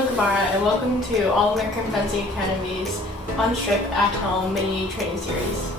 Hello Kabara, and welcome to All American Fencing Academy's On Strip at Home mini training series.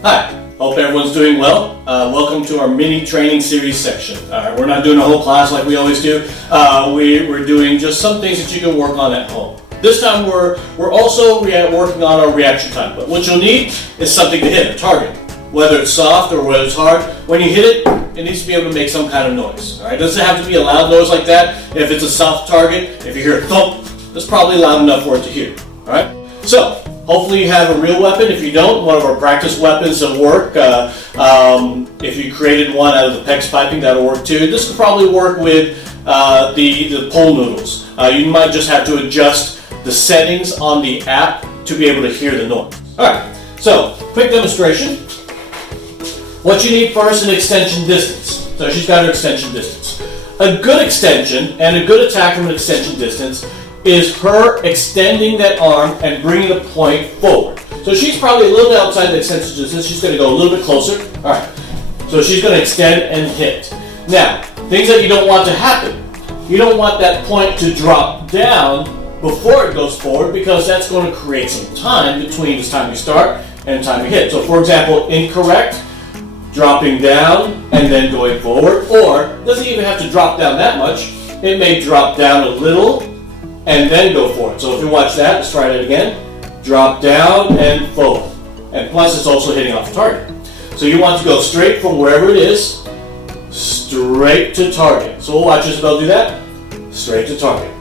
Hi, hope everyone's doing well. Welcome to our mini training series section. We're not doing a whole class like we always do. We're doing just some things that you can work on at home. This time we're also working on our reaction time. But what you'll need is something to hit, a target. Whether it's soft or whether it's hard, when you hit it, it needs to be able to make some kind of noise. All right? It doesn't have to be a loud noise like that. If it's a soft target, if you hear a thump, that's probably loud enough for it to hear. All right? So, hopefully you have a real weapon. If you don't, one of our practice weapons will work. If you created one out of the PEX piping, that'll work too. This could probably work with the pole noodles. You might just have to adjust the settings on the app to be able to hear the noise. All right, so quick demonstration. What you need first, an extension distance. So she's got her extension distance. A good extension and a good attack from an extension distance is her extending that arm and bringing the point forward. So she's probably a little bit outside the extension distance. She's going to go a little bit closer. All right. So she's going to extend and hit. Now, things that you don't want to happen. You don't want that point to drop down before it goes forward, because that's going to create some time between the time you start and the time you hit. So for example, incorrect, dropping down and then going forward, or it doesn't even have to drop down that much. It may drop down a little and then go forward. So if you watch that, let's try that again. Drop down and forward. And plus it's also hitting off the target. So you want to go straight from wherever it is, straight to target. So we'll watch Isabel do that. Straight to target.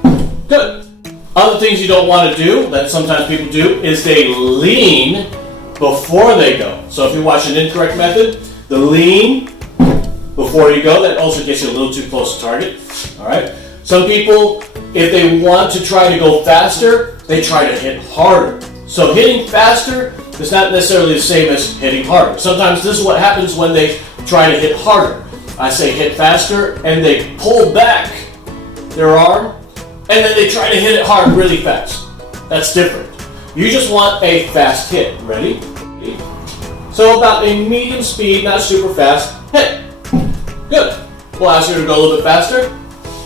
Good. Other things you don't want to do, that sometimes people do, is they lean before they go. So if you watch an incorrect method, the lean before you go, that also gets you a little too close to target. All right. Some people, if they want to try to go faster, they try to hit harder. So hitting faster is not necessarily the same as hitting harder. Sometimes this is what happens when they try to hit harder. I say hit faster, and they pull back their arm, and then they try to hit it hard really fast. That's different. You just want a fast hit. Ready? So about a medium speed, not super fast, hit. Good. We'll ask you to go a little bit faster.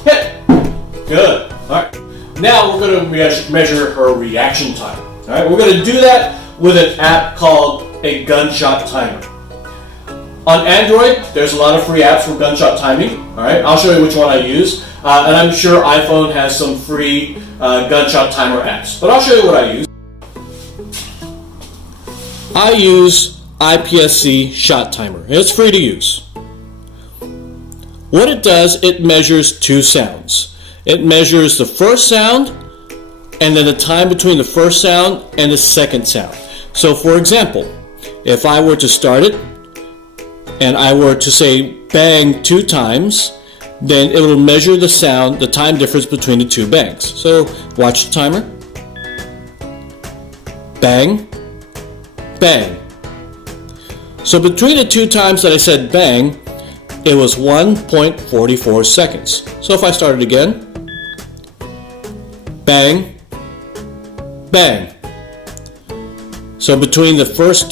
Hit. Good. All right. Now we're going to measure her reaction time. All right. We're going to do that with an app called a gunshot timer. On Android, there's a lot of free apps for gunshot timing. All right. I'll show you which one I use, and I'm sure iPhone has some free gunshot timer apps. But I'll show you what I use. I use IPSC shot timer. It's free to use. What it does, it measures two sounds. It measures the first sound and then the time between the first sound and the second sound. So for example, if I were to start it and I were to say bang 2 times, then it will measure the sound, the time difference between the 2 bangs. So watch the timer. Bang, bang. So between the 2 times that I said bang, it was 1.44 seconds. So if I started again, bang, bang. So between the first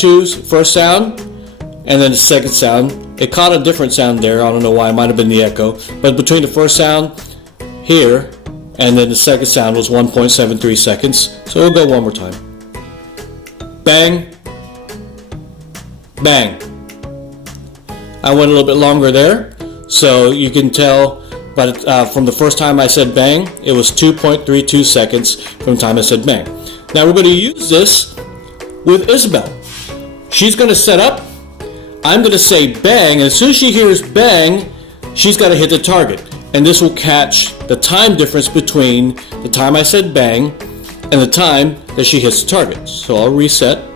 sound and then the second sound, it caught a different sound there. I don't know why, it might have been the echo. But between the first sound here and then the second sound was 1.73 seconds. So we'll go one more time. Bang, bang. I went a little bit longer there, so you can tell, but from the first time I said bang, it was 2.32 seconds from the time I said bang. Now we're going to use this with Isabel. She's going to set up. I'm going to say bang, and as soon as she hears bang, she's got to hit the target. And this will catch the time difference between the time I said bang and the time that she hits the target. So I'll reset.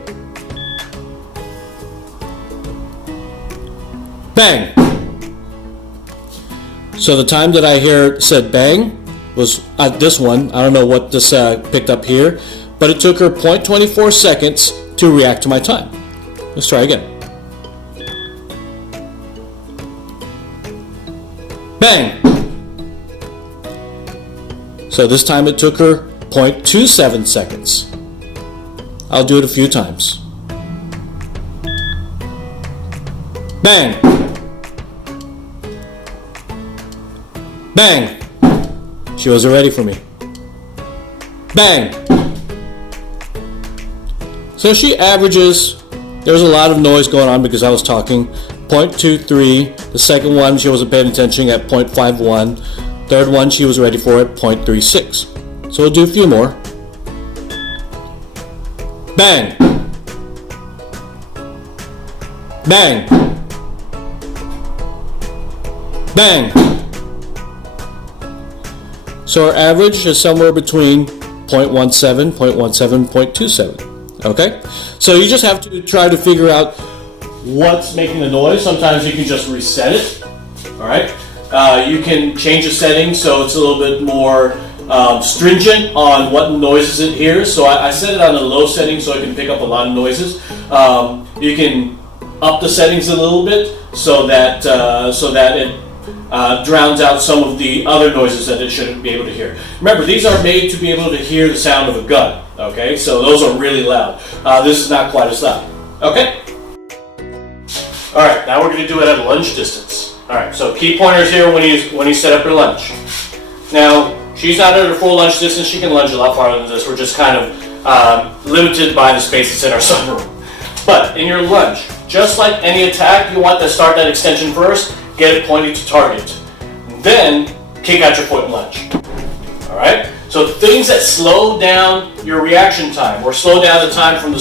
Bang! So the time that I said bang was this one. I don't know what this picked up here, but it took her 0.24 seconds to react to my time. Let's try again. Bang! So this time it took her 0.27 seconds. I'll do it a few times. Bang! Bang! She wasn't ready for me. Bang! So she averages, there's a lot of noise going on because I was talking, 0.23. The second one she wasn't paying attention at 0.51. Third one she was ready for at 0.36. So we'll do a few more. Bang! Bang! Bang! So our average is somewhere between 0.17, 0.17, 0.27. Okay? So you just have to try to figure out what's making the noise. Sometimes you can just reset it. Alright? You can change the settings so it's a little bit more stringent on what noises it hears. So I set it on a low setting so I can pick up a lot of noises. You can up the settings a little bit so that it drowns out some of the other noises that it shouldn't be able to hear. Remember, these are made to be able to hear the sound of a gun. Okay, so those are really loud. This is not quite as loud. Okay. All right, now we're going to do it at a lunge distance. All right, so key pointers here when you set up your lunge. Now, she's not at her full lunge distance. She can lunge a lot farther than this. We're just kind of limited by the space that's in our sunroom. But in your lunge, just like any attack, you want to start that extension first, get it pointed to target. Then, kick out your foot and lunge. All right? So things that slow down your reaction time, or slow down the time from the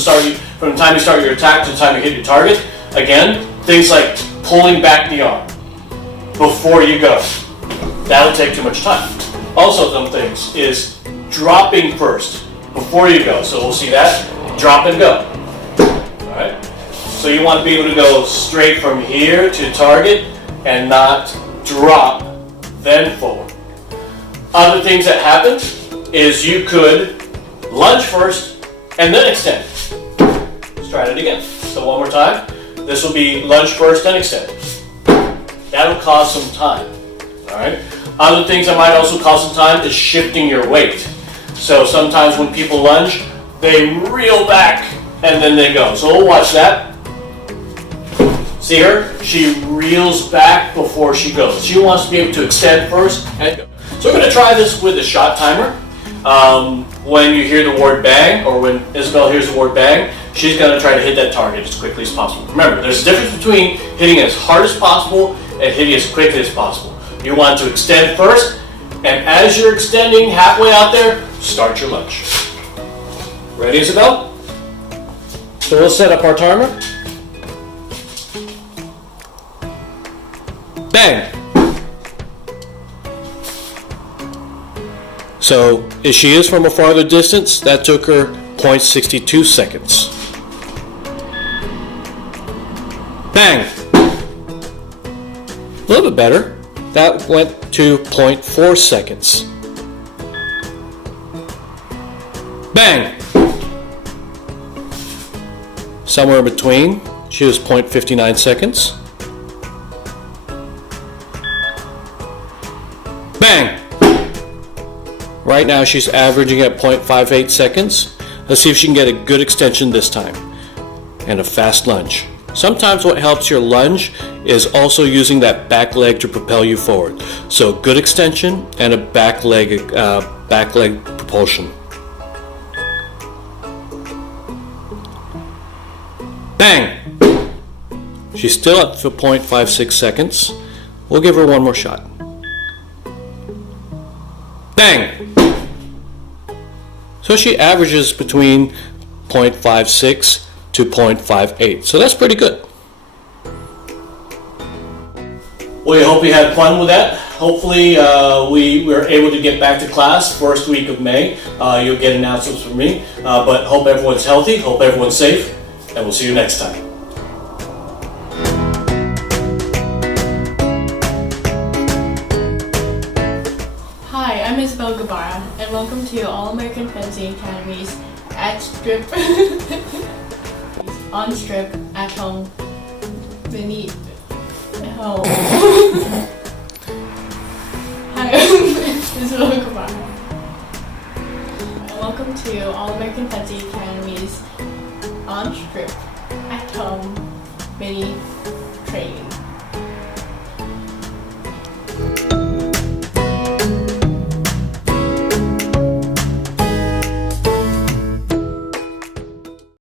time you start your attack to the time you hit your target. Again, things like pulling back the arm before you go. That'll take too much time. Also, some things is dropping first before you go. So we'll see that. Drop and go. All right? So you want to be able to go straight from here to target and not drop, then forward. Other things that happen is you could lunge first and then extend. Let's try it again. So one more time. This will be lunge first, then extend. That'll cause some time. All right. Other things that might also cause some time is shifting your weight. So sometimes when people lunge, they reel back and then they go. So we'll watch that. See her? She reels back before she goes. She wants to be able to extend first and go. So we're going to try this with a shot timer. When you hear the word bang, or when Isabel hears the word bang, she's going to try to hit that target as quickly as possible. Remember, there's a difference between hitting as hard as possible and hitting as quickly as possible. You want to extend first, and as you're extending halfway out there, start your lunge. Ready, Isabel? So we'll set up our timer. Bang! So, if she is from a farther distance, that took her 0.62 seconds. Bang! A little bit better. That went to 0.4 seconds. Bang! Somewhere in between, she was 0.59 seconds. Bang! Right now she's averaging at 0.58 seconds. Let's see if she can get a good extension this time. And a fast lunge. Sometimes what helps your lunge is also using that back leg to propel you forward. So good extension and a back leg propulsion. Bang! She's still at 0.56 seconds. We'll give her one more shot. Bang! So she averages between 0.56 to 0.58. So that's pretty good. We hope you had fun with that. Hopefully we were able to get back to class first week of May. You'll get announcements from me. But hope everyone's healthy, hope everyone's safe, and we'll see you next time. Hi, I'm Isabel Guevara, and welcome to All-American Fencing Academy's at Strip on Strip at Home mini home. Hi, I'm Isabel Guevara, and welcome to All-American Fencing Academy's on Strip at Home mini training.